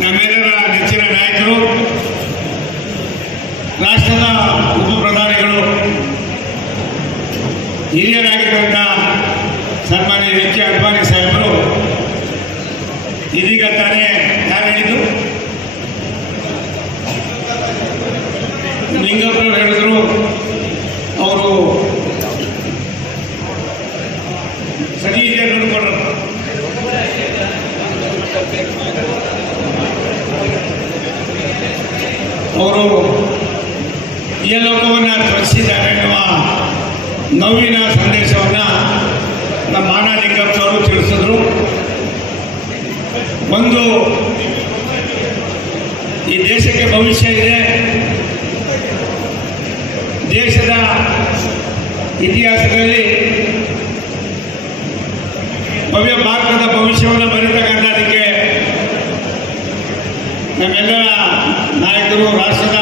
ನಮ್ಮೆಲ್ಲರ ನೆಚ್ಚಿನ ನಾಯಕರು, ರಾಷ್ಟ್ರದ ಉಪ ಪ್ರಧಾನಿಗಳು ಹಿರಿಯರಾಗಿರುವಂಥ ಸನ್ಮಾನ್ಯ ಎಚ್ ಕೆ ಅಡ್ವಾಣಿ ಸಾಹೇಬರು ಇದೀಗ ತಾನೇ ಯಾರು ಹೇಳಿದ್ರು ಲಿಂಗಪ್ಪನವರು ಹೇಳಿದ್ರು, ಅವರು ಸರಿ ಇದೆ ನೋಡ್ಕೊಂಡ್ರು ಅವರು ಈ ಲೋಕವನ್ನು ತ್ವರಿಸಿದ್ದಾರೆ ಎನ್ನುವ ನೋವಿನ ಸಂದೇಶವನ್ನು ನಮ್ಮ ಮಾನಲಿಂಗಪ್ಪನವರು ತಿಳಿಸಿದ್ರು. ಒಂದು, ಈ ದೇಶಕ್ಕೆ ಭವಿಷ್ಯ ಇದೆ. ದೇಶದ ಇತಿಹಾಸದಲ್ಲಿ ಭವ್ಯ ಭಾರತದ ಭವಿಷ್ಯವನ್ನು ನಮ್ಮೆಲ್ಲರ ನಾಯಕರು, ರಾಷ್ಟ್ರದ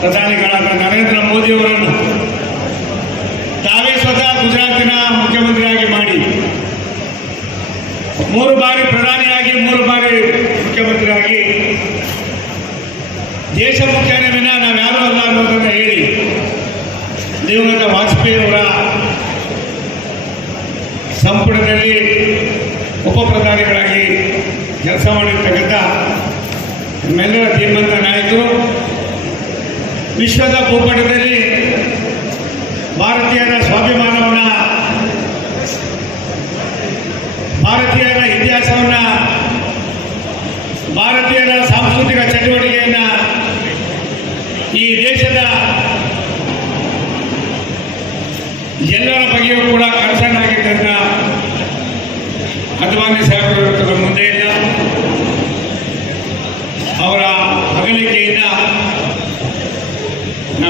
ಪ್ರಧಾನಿಗಳಾದ ನರೇಂದ್ರ ಮೋದಿಯವರನ್ನು ತಾವೇ ಸ್ವತಃ ಗುಜರಾತಿನ ಮುಖ್ಯಮಂತ್ರಿಯಾಗಿ ಮಾಡಿ, ಮೂರು ಬಾರಿ ಪ್ರಧಾನಿಯಾಗಿ, ಮೂರು ಬಾರಿ ಮುಖ್ಯಮಂತ್ರಿಯಾಗಿ ದೇಶ ಮುಖ್ಯನೇ ವಿನ ಯಾರು ಅಲ್ಲ ಅನ್ನೋದನ್ನು ಹೇಳಿ ದಿವಂಗತ ವಾಜಪೇಯಿ ಅವರ ಸಂಪುಟದಲ್ಲಿ ಉಪ ಪ್ರಧಾನಿಗಳಾಗಿ ಕೆಲಸ ಮಾಡಿರ್ತಕ್ಕಂಥ ನಮ್ಮೆಲ್ಲರ ಧೀಮಂತ ನಾಯಕರು, ವಿಶ್ವದ ಭೂಪಟದಲ್ಲಿ ಭಾರತೀಯರ ಸ್ವಾಭಿಮಾನವನ್ನ, ಭಾರತೀಯರ ಇತಿಹಾಸವನ್ನ, ಭಾರತೀಯರ ಸಾಂಸ್ಕೃತಿಕ ಚಟುವಟಿಕೆಯನ್ನ ಈ ದೇಶದ ಎಲ್ಲರ ಬಗ್ಗೆಯೂ ಕೂಡ ಕನ್ಸರ್ನ್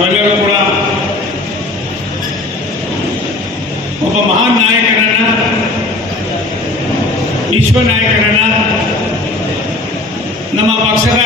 ನಾವೆಲ್ಲರೂ ಕೂಡ ಒಬ್ಬ ಮಹಾನ್ ನಾಯಕನನ್ನ ವಿಶ್ವ ನಾಯಕನನ್ನ ನಮ್ಮ ಪಕ್ಷದ